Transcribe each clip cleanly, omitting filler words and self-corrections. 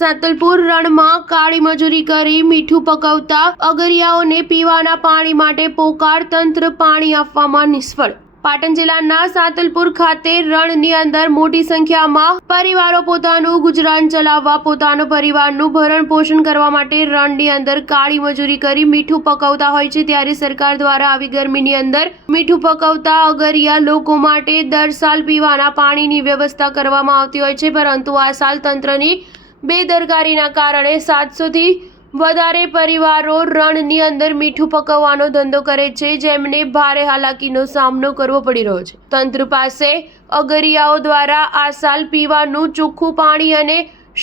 સાતલપુર રણમાં કાળી મજૂરી કરી મીઠું પકવતા અગરિયાઓને પીવાના પાણી માટે પોકાર તંત્ર પાણી આપવામાં નિષ્ફળ। પાટણ જિલ્લાના સાતલપુર ખાતે રણની અંદર મોટી સંખ્યામાં પરિવારો પોતાનું ગુજરાન ચલાવવા પોતાનો પરિવારનું ભરણ પોષણ કરવા માટે રણની અંદર કાળી મજૂરી કરી મીઠું પકવતા હોય છે। ત્યારે સરકાર દ્વારા આવી ગરમીની અંદર મીઠું પકવતા અગરિયા લોકો માટે દર સાલ પીવાના પાણીની વ્યવસ્થા કરવામાં આવતી હોય છે, પરંતુ આ સાલ તંત્રની બેદરકારીના કારણે 700 થી વધારે પરિવારો રણની અંદર મીઠું પકવવાનો ધંધો કરે છે, જેમને ભારે હાલાકીનો સામનો કરવો પડી રહ્યો છે। તંત્ર પાસે અગરિયાઓ દ્વારા આ સાલ પીવાનું ચોખ્ખું પાણી અને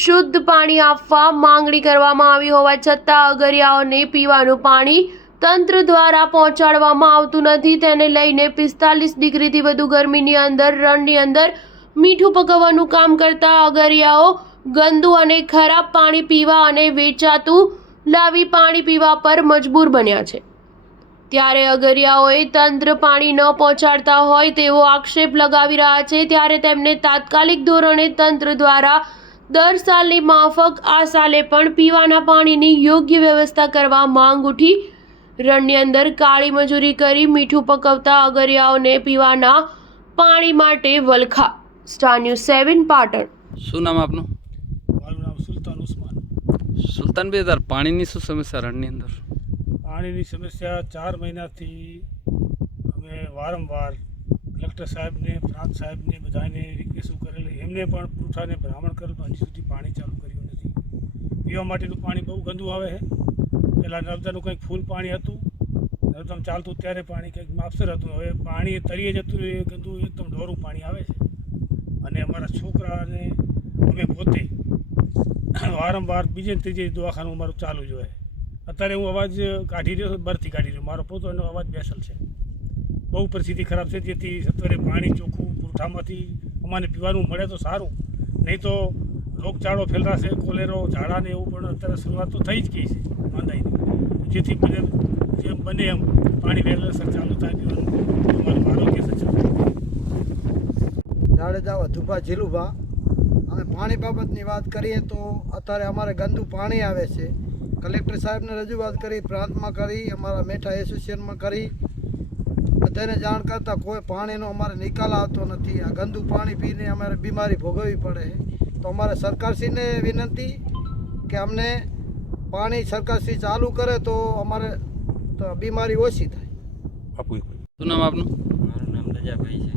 શુદ્ધ પાણી આપવા માંગણી કરવામાં આવી હોવા છતાં અગરિયાઓને પીવાનું પાણી તંત્ર દ્વારા પહોંચાડવામાં આવતું નથી। તેને લઈને 45 ડિગ્રીથી વધુ ગરમીની અંદર રણની અંદર મીઠું પકવવાનું કામ કરતા અગરિયાઓ ગંદુ અને ખરાબ પાણી પીવા અને વેચાતું લાવી પાણી પીવા પર મજબૂર બન્યા છે। ત્યારે અગરિયાઓએ તંત્ર પાણી ન પહોંચાડતા હોય તેવો આક્ષેપ લગાવી રહ્યા છે। ત્યારે તેમને તાત્કાલિક ધોરણે તંત્ર દ્વારા દર સાલની માફક આ સાલે પણ પીવાના પાણીની યોગ્ય વ્યવસ્થા કરવા માંગ ઉઠી। રણની અંદર કાળી મજૂરી કરી મીઠું પકવતા અગરિયાઓને પીવાના પાણી માટે વલખા। Star news 7 Patan. શું નામ આપનું? મારું નામ સુલતાન ઉસ્માન। સુલતાનભાઈ, તાર પાણીની શું સમસ્યા રણની અંદર? પાણીની સમસ્યા 4 મહિનાથી અમે વારંવાર કલેક્ટર સાહેબને, પ્રાંત સાહેબને બધાને રિક્વેસ્ટ કરેલી, એમને પણ પૂઠાને ભ્રામણ કરેલ, હજી સુધી પાણી ચાલુ કર્યું નથી। પીવા માટેનું પાણી બહુ ગંદુ આવે છે। પહેલાં નર્મદાનું કંઈક ફૂલ પાણી હતું, નર્મદામાં ચાલતું ત્યારે પાણી કંઈક માપસર હતું, હવે પાણી તળિયે જતું એ ગંદુ એકદમ ઢોરું પાણી આવે છે। અને અમારા છોકરાને અમે પોતે વારંવાર બીજે ને ત્રીજે દવાખાનું અમારું ચાલુ જ હોય। અત્યારે હું અવાજ કાઢી રહ્યો છું, બરથી કાઢી રહ્યો, મારો પોતાનો અવાજ બેસલ છે। બહુ પરિસ્થિતિ ખરાબ છે, જેથી સત્વરે પાણી ચોખ્ખું પૂરઠામાંથી અમારે પીવાનું મળે તો સારું, નહીં તો રોગચાળો ફેલાશે, કોલેરો, ઝાડાને એવું પણ અત્યારે શરૂઆત તો થઈ જ ગઈ છે માંદાઈની। જેથી જેમ બને એમ પાણી વહેલાસર ચાલુ થાય પીવાનું, અમારું આરોગ્ય સચવાય। જાડેજા વધુભા જીલુભા। અમે પાણી બાબતની વાત કરીએ તો અત્યારે અમારે ગંદુ પાણી આવે છે। કલેક્ટર સાહેબને રજૂઆત કરી, પ્રાંતમાં કરી, અમારા મેઠા એસોસિએશનમાં કરી, બધાને જાણ કરતાં કોઈ પાણીનો અમારે નિકાલ આવતો નથી। આ ગંદુ પાણી પીને અમારે બીમારી ભોગવવી પડે। તો અમારે સરકારશ્રીને વિનંતી કે અમને પાણી સરકારશ્રી ચાલુ કરે તો અમારે તો બીમારી ઓછી થાય। શું નામ આપનું? મારું નામ રજાભાઈ છે।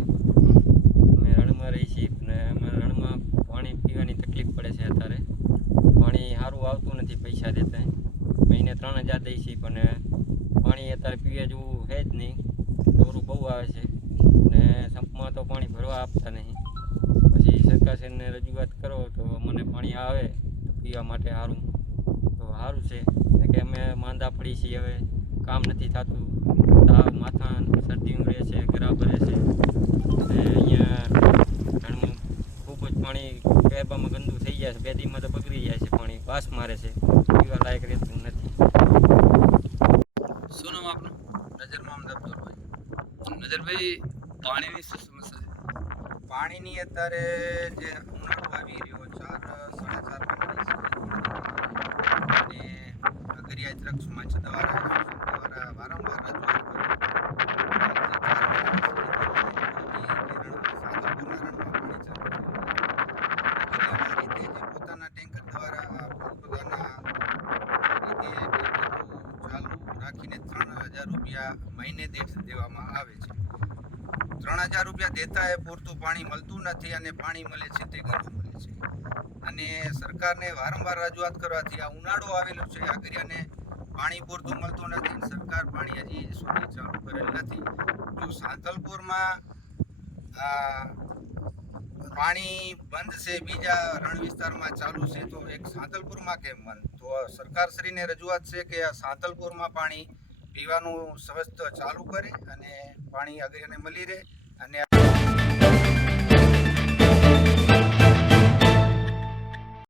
અમે રણમાં રહી છીએ અને અમારે રણમાં પાણી પીવાની તકલીફ પડે છે। અત્યારે પાણી સારું આવતું નથી, પૈસા દેતા મહિને 3000 દઈએ છીએ, પણ પાણી અત્યારે પીવા જેવું છે જ નહીં, ઢોરું બહુ આવે છે ને સંપમાં તો પાણી ભરવા આપતા નહીં। પછી સરકારશ્રીને રજૂઆત કરો તો મને પાણી આવે તો પીવા માટે સારું છે, કે અમે માંદા પડી છીએ, હવે કામ નથી થતું, તાવ, માથા, શરદી રહે છે, ગરાબ રહે છે, અને અહીંયા રણમાં ખૂબ જ પાણી ગેરબામાં ગંદુ થઈ જાય છે। 2 દીમાં તો બગડી જાય છે, પાણી પાસ મારે છે, પીવા લાયક રહેતું નથી। શું નામ આપનું? નજર મોહમ્મદ અબ્દુલભાઈ। નજરભાઈ, પાણીની શું સમસ્યા છે? પાણીની અત્યારે જે ઉનાળો આવી રહ્યો 4-4.5 અને અગરિયા દ્રક્ષ મંચ દ્વારા વારંવાર રજૂઆત પોતાના ટેન્કર દ્વારા પોતાના રીતે ચાલુ રાખીને 3000 રૂપિયા મહિને દીઠ દેવામાં આવે છે। 3000 રૂપિયા દેતા એ પૂરતું પાણી મળતું નથી, અને પાણી મળે છે તે ગંદુ મળે છે। અને સરકારને વારંવાર રજૂઆત કરવાથી આ ઉનાળો આવેલો છે, અગરિયાને પાણી પૂરતું મળતું નથી, સરકાર પાણી હજી સુધી ચાલુ કરેલ નથી। જો સાંતલપુરમાં પાણી બંધ છે, બીજા રણ વિસ્તારમાં ચાલુ છે, તો એક સાંતલપુરમાં કેમ બંધ? તો સરકારશ્રીને રજૂઆત છે કે આ સાંતલપુરમાં પાણી પીવાનું વ્યવસ્થા ચાલુ કરે અને પાણી અગરિયાને મળી રહે। અને